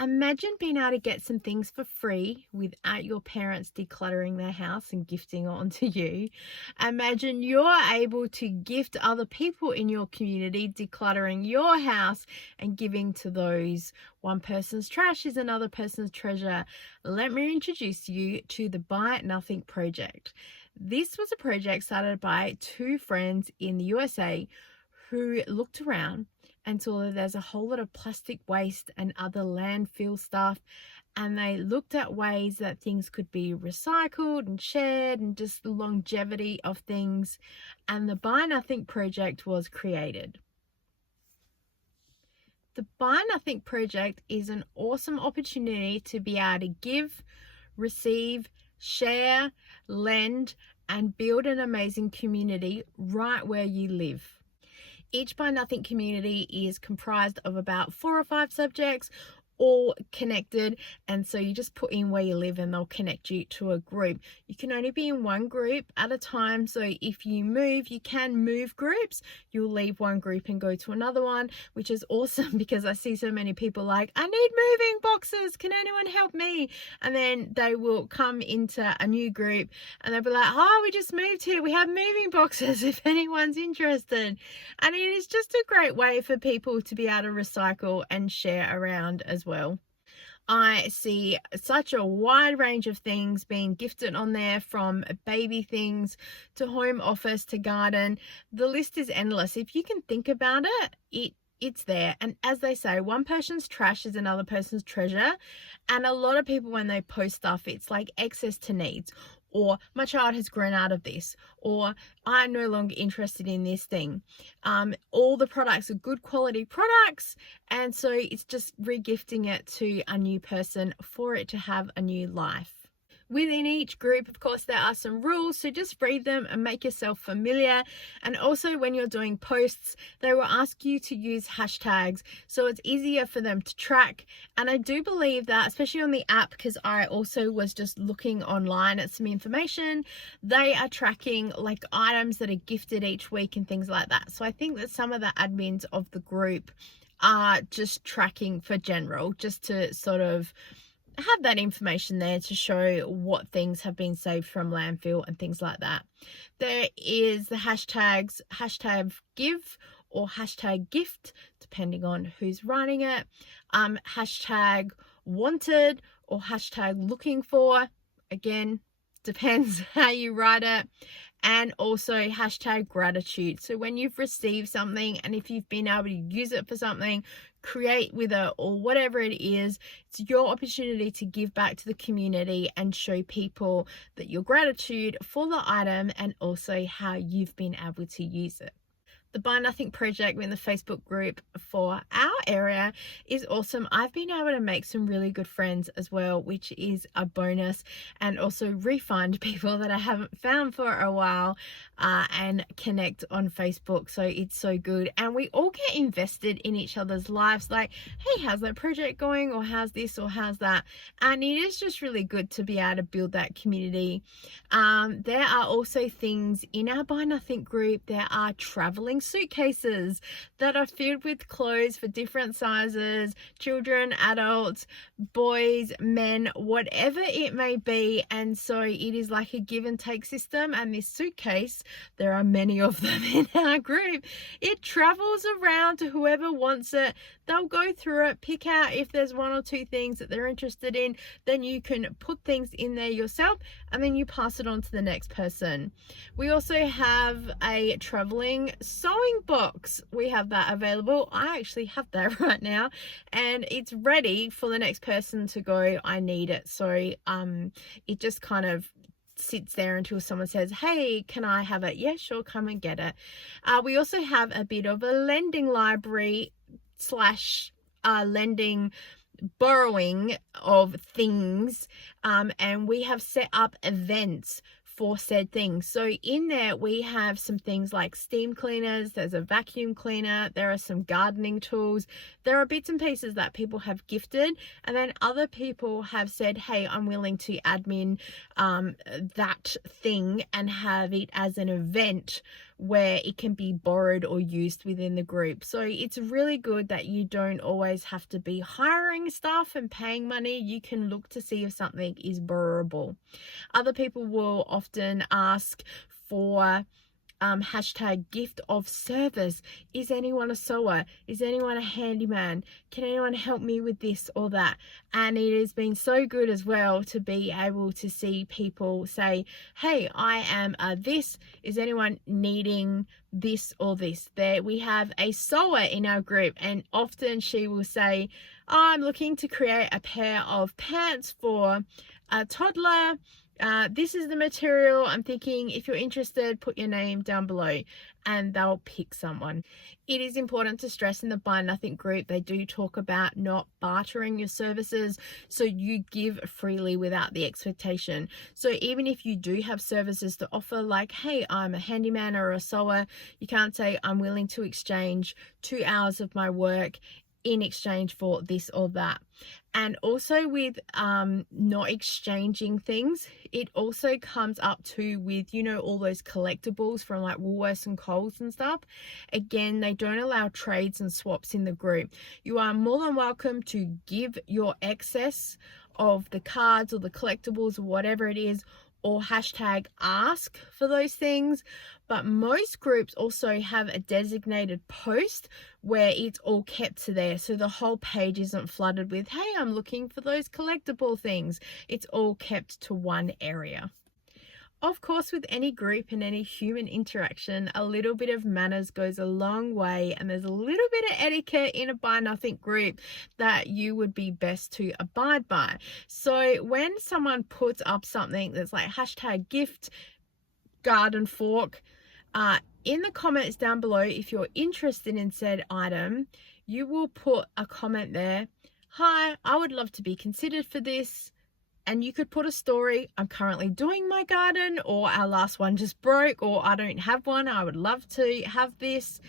Imagine being able to get some things for free without your parents decluttering their house and gifting it onto you. Imagine you're able to gift other people in your community, decluttering your house and giving to those. One person's trash is another person's treasure. Let me introduce you to the Buy Nothing Project. This was a project started by two friends in the USA who looked around and saw that there's a whole lot of plastic waste and other landfill stuff, and they looked at ways that things could be recycled and shared and just the longevity of things, and the Buy Nothing Project was created. The Buy Nothing Project is an awesome opportunity to be able to give, receive, share, lend, and build an amazing community right where you live. Each Buy Nothing community is comprised of about 4 or 5 subjects, all connected, and so you just put in where you live and they'll connect you to a group. You can only be in one group at a time, so if you move, you can move groups. You'll leave one group and go to another one, which is awesome because I see so many people like, I need moving boxes, can anyone help me? And then they will come into a new group and they'll be like, oh, we just moved here, we have moving boxes if anyone's interested. And it is just a great way for people to be able to recycle and share around as well. I see such a wide range of things being gifted on there, from baby things to home office to garden. The list is endless. If you can think about it, it's there. And as they say, one person's trash is another person's treasure. And a lot of people, when they post stuff, it's like excess to needs, or my child has grown out of this, or I'm no longer interested in this thing. All the products are good quality products, and so it's just regifting it to a new person for it to have a new life. Within each group, of course, there are some rules, so just read them and make yourself familiar. And also when you're doing posts, they will ask you to use hashtags, so it's easier for them to track. And I do believe that, especially on the app, because I also was just looking online at some information, they are tracking like items that are gifted each week and things like that. So I think that some of the admins of the group are just tracking for general, just to sort of have that information there to show what things have been saved from landfill and things like that. There is the hashtags, hashtag give or hashtag gift, depending on who's writing it, hashtag wanted or hashtag looking for, again, depends how you write it. And also hashtag gratitude. So when you've received something and if you've been able to use it for something, create with it or whatever it is, it's your opportunity to give back to the community and show people that your gratitude for the item and also how you've been able to use it. The Buy Nothing Project in the Facebook group for our area is awesome. I've been able to make some really good friends as well, which is a bonus, and also re-find people that I haven't found for a while and connect on Facebook. So it's so good. And we all get invested in each other's lives, like, hey, how's that project going? Or how's this? Or how's that? And it is just really good to be able to build that community. There are also things in our Buy Nothing group. There are traveling suitcases that are filled with clothes for different sizes, children, adults, boys, men, whatever it may be. And so it is like a give and take system. And this suitcase, there are many of them in our group, it travels around to whoever wants it. They'll go through it, pick out if there's 1 or 2 things that they're interested in, then you can put things in there yourself and then you pass it on to the next person. We also have a traveling sewing box. We have that available. I actually have that right now and it's ready for the next person to go, I need it. So it just kind of sits there until someone says, hey, can I have it? Yeah, sure, come and get it. We also have a bit of a lending library / lending, borrowing of things, and we have set up events for said things. So in there we have some things like steam cleaners, there's a vacuum cleaner, there are some gardening tools, there are bits and pieces that people have gifted, and then other people have said, hey, I'm willing to admin that thing and have it as an event where it can be borrowed or used within the group. So it's really good that you don't always have to be hiring stuff and paying money. You can look to see if something is borrowable. Other people will often ask for hashtag gift of service. Is anyone a sewer? Is anyone a handyman? Can anyone help me with this or that? And it has been so good as well to be able to see people say, hey, I am this. Is anyone needing this or this? There we have a sewer in our group, and often she will say, I'm looking to create a pair of pants for a toddler. This is the material. I'm thinking if you're interested, put your name down below and they'll pick someone. It is important to stress in the Buy Nothing group, they do talk about not bartering your services, so you give freely without the expectation. So even if you do have services to offer, like, hey, I'm a handyman or a sewer, you can't say I'm willing to exchange 2 hours of my work in exchange for this or that. And also with not exchanging things, it also comes up to with, you know, all those collectibles from like Woolworths and Coles and stuff. Again, they don't allow trades and swaps in the group. You are more than welcome to give your excess of the cards or the collectibles or whatever it is, or hashtag ask for those things. But most groups also have a designated post where it's all kept to there, so the whole page isn't flooded with, hey, I'm looking for those collectible things. It's all kept to one area. Of course, with any group and any human interaction, a little bit of manners goes a long way, and there's a little bit of etiquette in a Buy Nothing group that you would be best to abide by. So when someone puts up something that's like hashtag gift garden fork, in the comments down below, if you're interested in said item, you will put a comment there. Hi, I would love to be considered for this. And you could put a story, I'm currently doing my garden, or our last one just broke, or I don't have one, I would love to have this.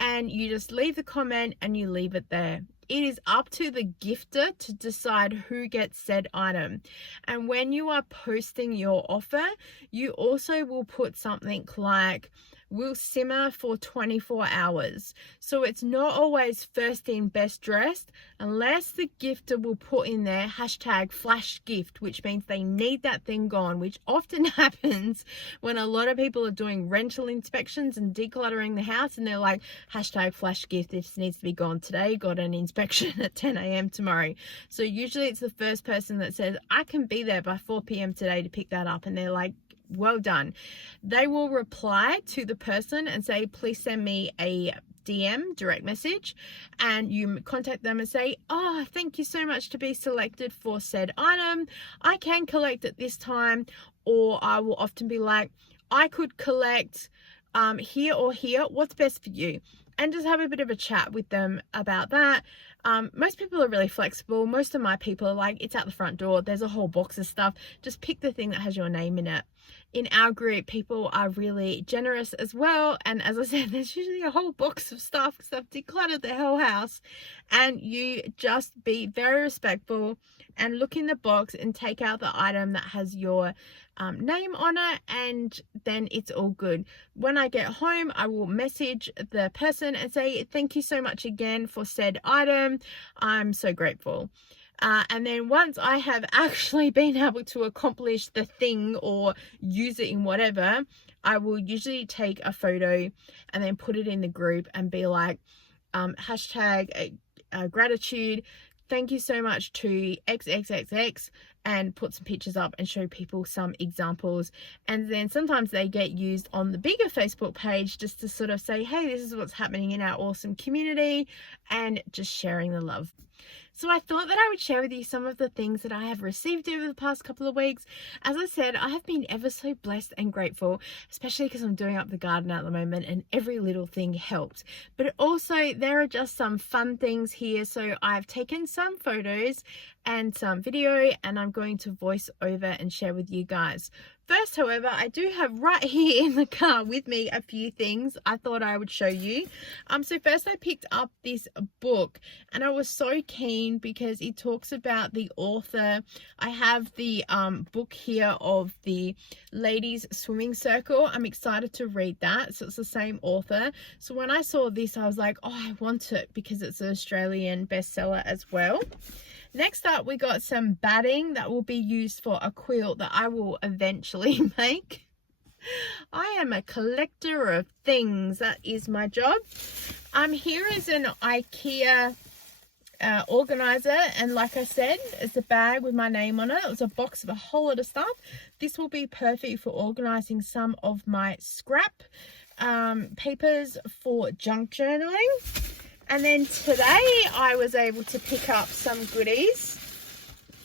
And you just leave the comment and you leave it there. It is up to the gifter to decide who gets said item. And when you are posting your offer, you also will put something like, will simmer for 24 hours. So it's not always first in, best dressed, unless the gifter will put in there hashtag flash gift, which means they need that thing gone, which often happens when a lot of people are doing rental inspections and decluttering the house, and they're like, hashtag flash gift, this needs to be gone today, got an inspection at 10 a.m. tomorrow. So usually it's the first person that says, I can be there by 4 p.m. today to pick that up, and they're like, well done. They will reply to the person and say, please send me a DM, direct message, and you contact them and say, oh, thank you so much to be selected for said item. I can collect at this time, or I will often be like, I could collect here or here. What's best for you? And just have a bit of a chat with them about that. Most people are really flexible. Most of my people are like, it's at the front door, there's a whole box of stuff, just pick the thing that has your name in it. In our group, people are really generous as well, and as I said, there's usually a whole box of stuff because they've decluttered the whole house. And you just be very respectful and look in the box and take out the item that has your name on it, and then it's all good. When I get home, I will message the person and say, thank you so much again for said item, I'm so grateful. And then once I have actually been able to accomplish the thing or use it in whatever, I will usually take a photo and then put it in the group and be like, hashtag gratitude, thank you so much to XXXX, and put some pictures up and show people some examples. And then sometimes they get used on the bigger Facebook page just to sort of say, hey, this is what's happening in our awesome community, and just sharing the love. So I thought that I would share with you some of the things that I have received over the past couple of weeks. As I said, I have been ever so blessed and grateful, especially because I'm doing up the garden at the moment and every little thing helps. But also there are just some fun things here. So I've taken some photos and some video, and I'm going to voice over and share with you guys. First, however, I do have right here in the car with me a few things I thought I would show you. So first I picked up this book, and I was so keen because it talks about the author. I have the book here of the Ladies Swimming Circle. I'm excited to read that. So it's the same author. So when I saw this, I was like, oh, I want it because it's an Australian bestseller as well. Next up, we got some batting that will be used for a quilt that I will eventually make. I am a collector of things. That is my job. Here is an IKEA organizer, and like I said, it's a bag with my name on it. It was a box of a whole lot of stuff. This will be perfect for organizing some of my scrap papers for junk journaling. And then today I was able to pick up some goodies.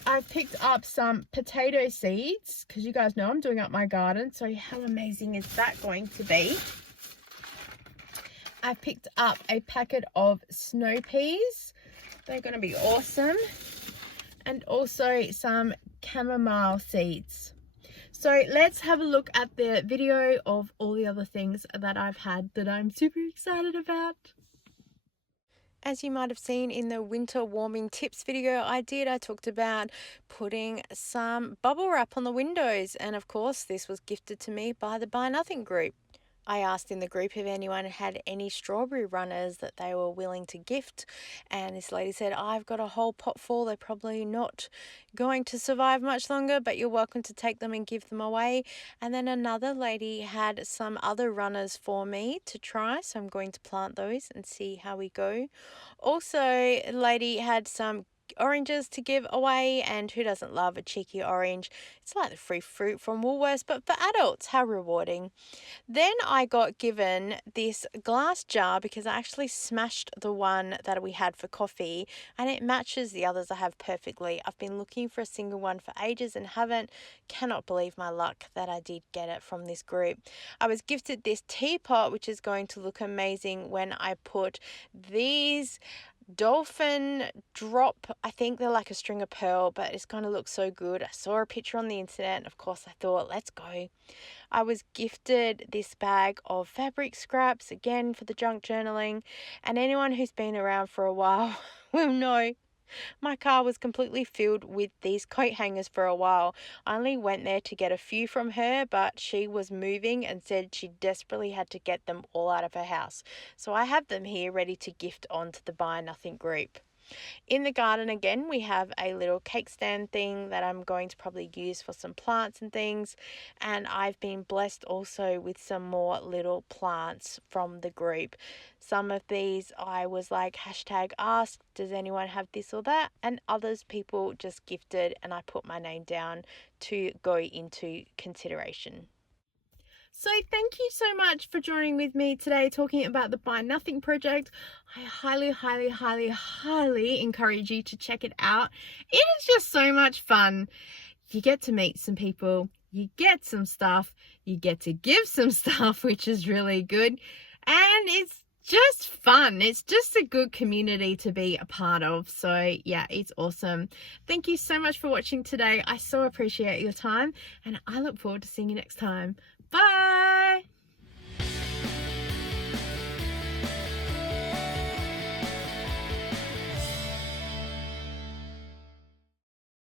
I picked up some potato seeds because you guys know I'm doing up my garden. So how amazing is that going to be? I picked up a packet of snow peas. They're going to be awesome. And also some chamomile seeds. So let's have a look at the video of all the other things that I've had that I'm super excited about. As you might have seen in the winter warming tips video I talked about putting some bubble wrap on the windows. And of course, this was gifted to me by the Buy Nothing group. I asked in the group if anyone had any strawberry runners that they were willing to gift. And this lady said, I've got a whole pot full. They're probably not going to survive much longer, but you're welcome to take them and give them away. And then another lady had some other runners for me to try. So I'm going to plant those and see how we go. Also, a lady had some oranges to give away, and who doesn't love a cheeky orange? It's like the free fruit from Woolworths, but for adults. How rewarding. Then I got given this glass jar because I actually smashed the one that we had for coffee, and it matches the others I have perfectly. I've been looking for a single one for ages and haven't. Cannot believe my luck that I did get it from this group. I was gifted this teapot, which is going to look amazing when I put these dolphin drop, I think they're like a string of pearl, but it's going to look so good. I saw a picture on the internet, and of course I thought, let's go. I was gifted this bag of fabric scraps, again for the junk journaling, and anyone who's been around for a while will know my car was completely filled with these coat hangers for a while. I only went there to get a few from her, but she was moving and said she desperately had to get them all out of her house. So I have them here ready to gift on to the Buy Nothing group. In the garden again, we have a little cake stand thing that I'm going to probably use for some plants and things. And I've been blessed also with some more little plants from the group. Some of these I was like #asked, does anyone have this or that? And others people just gifted, and I put my name down to go into consideration. So thank you so much for joining with me today talking about the Buy Nothing project. I highly, highly, highly, highly encourage you to check it out. It is just so much fun. You get to meet some people, you get some stuff, you get to give some stuff, which is really good. And it's just fun. It's just a good community to be a part of. So yeah, it's awesome. Thank you so much for watching today. I so appreciate your time, and I look forward to seeing you next time. Bye.